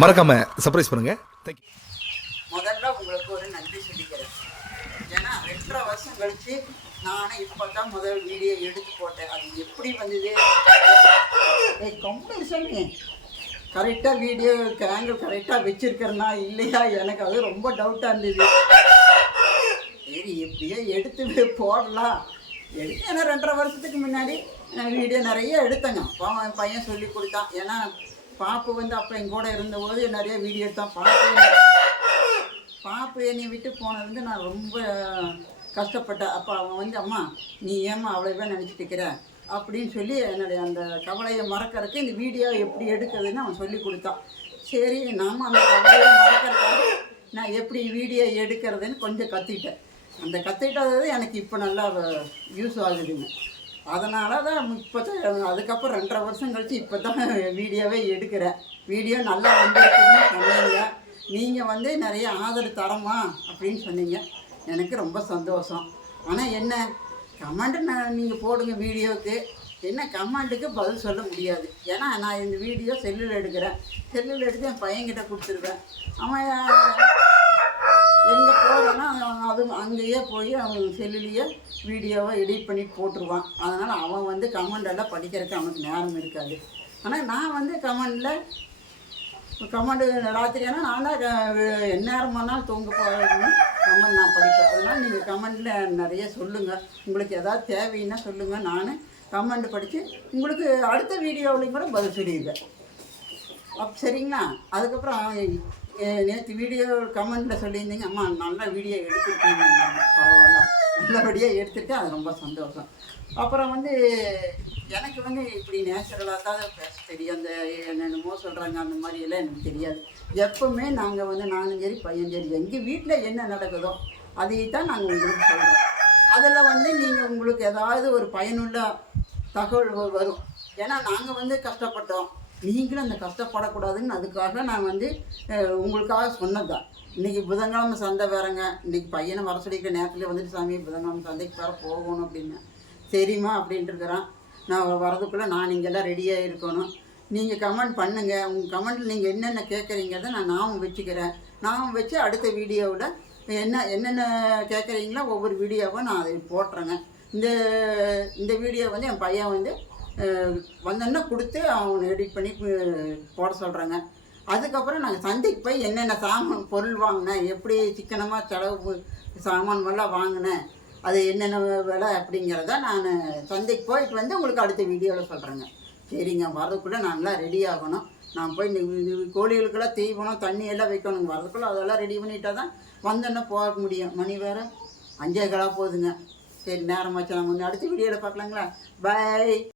மறக்காம சர்ப்ரைஸ் பண்ணுங்க. தேங்க்யூ முதல்ல உங்களுக்கு ஒரு நன்றி சொல்லிக்கிறேன். ஏன்னா ரெண்டரை வருஷம் கழிச்சு நானே இப்போ தான் முதல் வீடியோ எடுத்து போட்டேன். அது எப்படி வந்தது? ஏய் கம்பெனி கரெக்டாக வீடியோ ஆங்கிள் கரெக்டாக வச்சிருக்கிறேனா இல்லையா? எனக்கு அது ரொம்ப டவுட்டாக இருந்தது. சரி எப்படியோ எடுத்து போடலாம். எடுத்து ஏன்னா ரெண்டரை வருஷத்துக்கு முன்னாடி வீடியோ நிறைய எடுத்தேங்க. பாவம் என் பையன் சொல்லி கொடுத்தான். ஏன்னா பாப்பு வந்து அப்போ என் கூட இருந்தபோது நிறைய வீடியோ எடுத்தான். பாப்பு பாப்பு என்னை விட்டு போனது நான் ரொம்ப கஷ்டப்பட்டேன். அப்போ அவன் வந்து அம்மா நீ ஏம்மா அவ்வளோவே நினச்சிட்டு இருக்கிற? அப்படின்னு சொல்லி என்னுடைய அந்த கவலையை மறக்கறதுக்கு இந்த வீடியோ எப்படி எடுக்கிறதுன்னு அவன் சொல்லி கொடுத்தான். சரி நாம அந்த கவலையை மறக்கிறதுக்காக நான் எப்படி வீடியோ எடுக்கிறதுன்னு கொஞ்சம் கற்றுக்கிட்டேன் அந்த கற்றுக்கிட்டது எனக்கு இப்போ நல்லா யூஸ் ஆகுதுங்க. அதனால தான் இப்போ தான் அதுக்கப்புறம் ரெண்டரை வருஷம் கழித்து இப்போ தான் வீடியோவே எடுக்கிறேன். வீடியோ நல்லா வந்துருக்குதுன்னு சொன்னீங்க. நீங்கள் வந்து நிறைய ஆதரவு தரமா அப்படின்னு சொன்னீங்க. எனக்கு ரொம்ப சந்தோஷம். ஆனால் என்ன கமெண்ட் நான் நீங்கள் போடுங்க வீடியோவுக்கு என்ன கமெண்ட்டுக்கு பதில் சொல்ல முடியாது. ஏன்னா நான் இந்த வீடியோ செல்லில் எடுக்கிறேன். செல்லில் எடுத்து என் பையன்கிட்ட கொடுத்துருவேன். அவன் எங்கே போகிறேன்னா அது அங்கேயே போய் அவன் செல்லுலேயே வீடியோவை எடிட் பண்ணி போட்டுருவான். அதனால் அவன் வந்து கமெண்ட் எல்லாம் படிக்கிறதுக்கு அவனுக்கு நேரம் இருக்காது. ஆனால் நான் வந்து கமெண்டில் கமெண்டு ராத்திரி ஆனால் நான் தான் க- தூங்க போகணும் கமெண்ட் நான் படிப்பேன். அதனால் நீங்கள் கமெண்டில் நிறைய சொல்லுங்கள் உங்களுக்கு எதாவது தேவைன்னா சொல்லுங்கள் நான் கமெண்ட் படித்து உங்களுக்கு அடுத்த வீடியோவிலையும் கூட பதில் சொல்லிடுவேன். அப் சரிங்களா? அதுக்கப்புறம் நேற்று வீடியோ கமெண்ட்டில் சொல்லியிருந்தீங்க. அம்மா நல்ல வீடியோ எடுத்துருக்கீங்க. பரவாயில்ல. நல்லபடியாக எடுத்துருக்கேன் அது ரொம்ப சந்தோஷம். அப்புறம் வந்து எனக்கு வந்து இப்படி நேச்சுரலாக தான் பேச தெரியும். அந்த என்னென்னமோ சொல்கிறாங்க அந்த மாதிரி எல்லாம் எனக்கு தெரியாது. எப்போவுமே நாங்கள் வந்து நானும் சரி பையன் சரி எங்கள் வீட்டில் என்ன நடக்குதோ அதை தான் நாங்கள் உங்களுக்கு சொல்கிறோம் அதில் வந்து நீங்கள் உங்களுக்கு ஏதாவது ஒரு பயனுள்ள தகவல் வரும். ஏன்னா நாங்கள் வந்து கஷ்டப்பட்டோம். நீங்களும் அந்த கஷ்டப்படக்கூடாதுன்னு அதுக்காக நான் வந்து உங்களுக்காக சொன்னதுதான். இன்றைக்கி புதன்கிழமை சந்தை வேறங்க. இன்றைக்கி பையனை வர சொல்லிக்கிற நேரத்தில் வந்துட்டு சாமி புதன்கிழமை சந்தைக்கு வேற போகணும் அப்படின்னு. சரிம்மா அப்படின்ட்டுருக்குறான் நான் வரதுக்குள்ளே நான் இங்கெல்லாம் ரெடியாக இருக்கணும். நீங்கள் கமெண்ட் பண்ணுங்கள் உங்கள் கமெண்ட்டில் நீங்கள் என்னென்ன கேட்குறீங்கிறத நான் நாமும் வச்சுக்கிறேன். நாமும் வச்சு அடுத்த வீடியோவில் என்ன என்னென்ன கேட்குறீங்களோ ஒவ்வொரு வீடியோவை நான் அதை போட்டுறேங்க. இந்த இந்த வீடியோ வந்து என் பையன் வந்து வந்தோன்னே கொடுத்து அவங்க எடிட் பண்ணி போட சொல்கிறாங்க அதுக்கப்புறம் நாங்கள் சந்தைக்கு போய் என்னென்ன சாமான் பொருள் வாங்கினேன் எப்படி சிக்கனமாக செலவு சாமான் எல்லாம் வாங்கினேன் அது என்னென்ன விலை அப்படிங்கிறத நான் சந்தைக்கு போயிட்டு வந்து உங்களுக்கு அடுத்த வீடியோவில் சொல்கிறேங்க சரிங்க வரதுக்குள்ளே நாங்களாம் ரெடி ஆகணும். நான் போய் இந்த கோழிகளுக்கெல்லாம் தீவனம் தண்ணி எல்லாம் வைக்கணும் வரதுக்குள்ளே அதெல்லாம் ரெடி பண்ணிட்டா தான் வந்தோன்னே போக முடியும். மணி வேறு அஞ்சே காலாக போகுதுங்க. சரி நேரமாச்சு நம்ம அடுத்த வீடியோவில் பார்க்கலாங்களா? பை